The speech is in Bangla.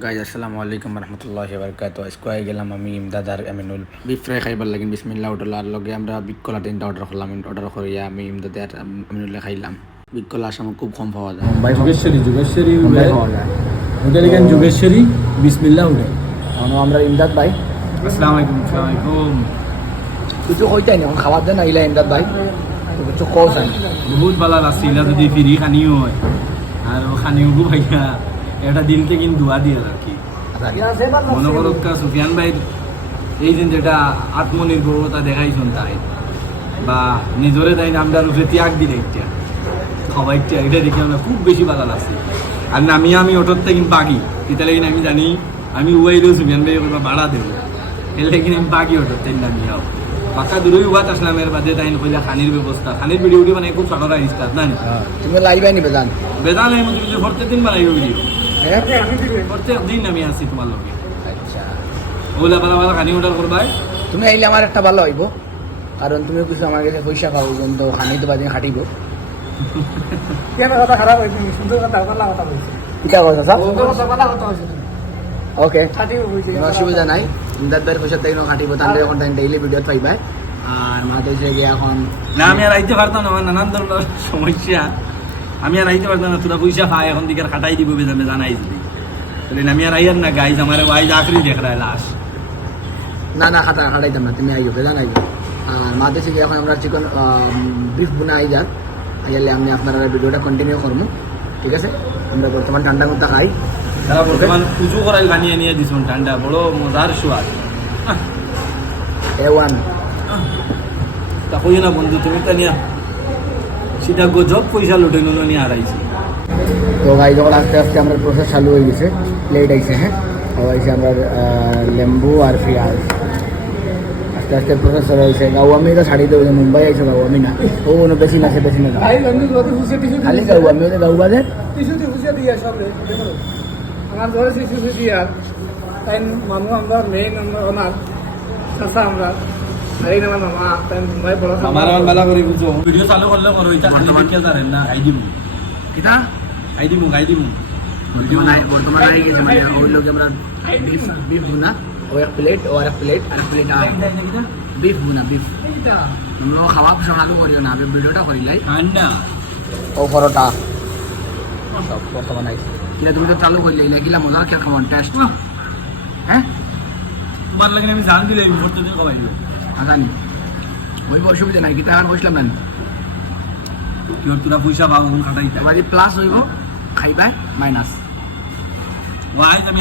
গাইজ আসসালামু আলাইকুম রহমতুল্লাহি বারাকাতু। আজকে গেলাম আমি ইমদাদ আর আমিনুল বিফ ফ্রাই খাইবার লাগিন বিসমিল্লাহ উঠল আর লগে আমরা বিকলা তিনটা অর্ডার করলাম। অর্ডার করিয়া আমি ইমদাদ আর আমিনুলে খাইলাম। বিকলা আসাম খুব কম পাওয়া যায়। মুম্বাই যোগেশ্বরী মুম্বাই পাওয়া যায়। হোটেল এখানে যোগেশ্বরী বিসমিল্লাহ উঠে আমরা ইমদাদ ভাই আসসালামু আলাইকুম কিছু কইতাই না খাবার দেন আইলা ইমদাদ ভাই কিছু কৌশান বহুত ভালো লাগছে ইলা যদি ফিরি খানিও হয় আর খানিও ভাইয়া এটা দিনকে কিন্তু দোয়া দিয়ে আর কি মনে করো সুফিয়ান ভাই এই দিন যেটা আত্মনির্ভরতা দেখাইছেন তাই বা নিজরে তাই আমরা রূপে ত্যাগ দিলে ইচ্ছা সবাই এটা দেখে আমরা খুব বেশি ভালো লাগছে। আর আমি ওটার থেকে কিন্তু বাগি এটা লেগে আমি জানি আমি উয়াইলেও সুফিয়ান ভাই ভাড়া দেবো এর লেগে আমি বাগি ওটার থেকে নামিয়াও বাক্কা দূরই উয়াত আসলাম এর বাদে তাই কইলা খানির ব্যবস্থা খানির ভিডিওটি মানে খুব সাগরা স্টার্ট না তুমি লাইবাই নি বেজান বেজান এই মধ্যে প্রত্যেক দিন বানাইব ভিডিও প্রত্যেক দিন আমি আসি তোমার লগে। আচ্ছা ওগুলা ভালো ভালো খানি অর্ডার করবাই তুমি আইলে আমার একটা ভালো হইব কারণ তুমি কিছু আমার কাছে পয়সা পাবো কিন্তু খানি তো বাদিন খাটিব কেন কথা খারাপ হয়েছে সুন্দর কথা ভালো কথা বলছে কিটা কথা স্যার সুন্দর কথা ভালো কথা হয়েছে ওকে খাটিও হয়েছে কোনো অসুবিধা নাই ইমদাদ ভাইয়ের পয়সা থেকে খাটিব তাহলে এখন তাই ডেইলি ভিডিও পাইবা। আর মাঝে হচ্ছে গিয়ে এখন না আমি আর আইতে পারতাম না আমার নানান ধরনের সমস্যা আমি আর আইতে পারতাম না তোরা পয়সা পাই এখন দিকে খাটাই দিব বেজানে জানাই যদি তাহলে আমি আর আইয়ার না গাইজ আমার ওয়াইজ আখরি দেখ রা লাশ না না খাটাইতাম না তুমি আইও বেজান আইব। আর মাঝে হচ্ছে গিয়ে এখন আমরা চিকেন বিফ বুনা আইজার আইলে আমি আপনারা ভিডিওটা কন্টিনিউ করবো ঠিক আছে। আমরা বর্তমান ঠান্ডা মতো খাই তারা বর্তমান পুজো করাই বানিয়ে নিয়ে দিছ ঠান্ডা বড় মজার সোয়াদ A1 তা কই না বন্ধু তুমি তা নিয়া সেটা গজব পয়সা লুটে নিয়ে হারাইছি। তো গাই যখন আস্তে আস্তে আমরা প্রসেস চালু হয়ে গেছে প্লেট আইছে হ্যাঁ আইছে আমরা লেম্বু আর পেঁয়াজ আস্তে আস্তে প্রসেস চালু হয়েছে। গাওয়ামি তো ছাড়ি দেবো মুম্বাই আইছে গাওয়ামি না ও বেশি না বেশি না ভাই আমি যদি খুশি টিসু খালি গাওয়ামি ওদের গাও বাজে টিসুতে খুশি দিয়া সব দেখো আমার ঘরে টিসু দিয়া তাই মানুষ আমরা মেইন আমরা ওনার চাচা আমরা আর এই নাম মামা তাই মুম্বাই বড় আমার আমার বেলা করে বুঝো ভিডিও চালু করলে করো এটা খালি দেখে জানেন না আই দিব কিটা আই দিব বর্তমান হয়ে গেছে মানে ওই লোক আমরা বিফ বুনা ও এক প্লেট ও আর এক প্লেট বিফ বুনা বিফ তোমরা খাওয়া চালু করিও না আমি ভিডিওটা করিলাই ঠান্ডা ও পরোটা সব বর্তমান আইছে কিনা তুমি তো চালু করলে না কিলা মজা খেয়ে খাওয়ান টেস্ট হ্যাঁ তোমার লাগে আমি জান দিলে মুহূর্ত দিন খাওয়াই দিব আগানি ওই অসুবিধা নাই কিতা আর বসলাম না কি তোরা পয়সা পাবো খাটাই এবারে প্লাস হইব খাইবা মাইনাস ওয়াইজ আমি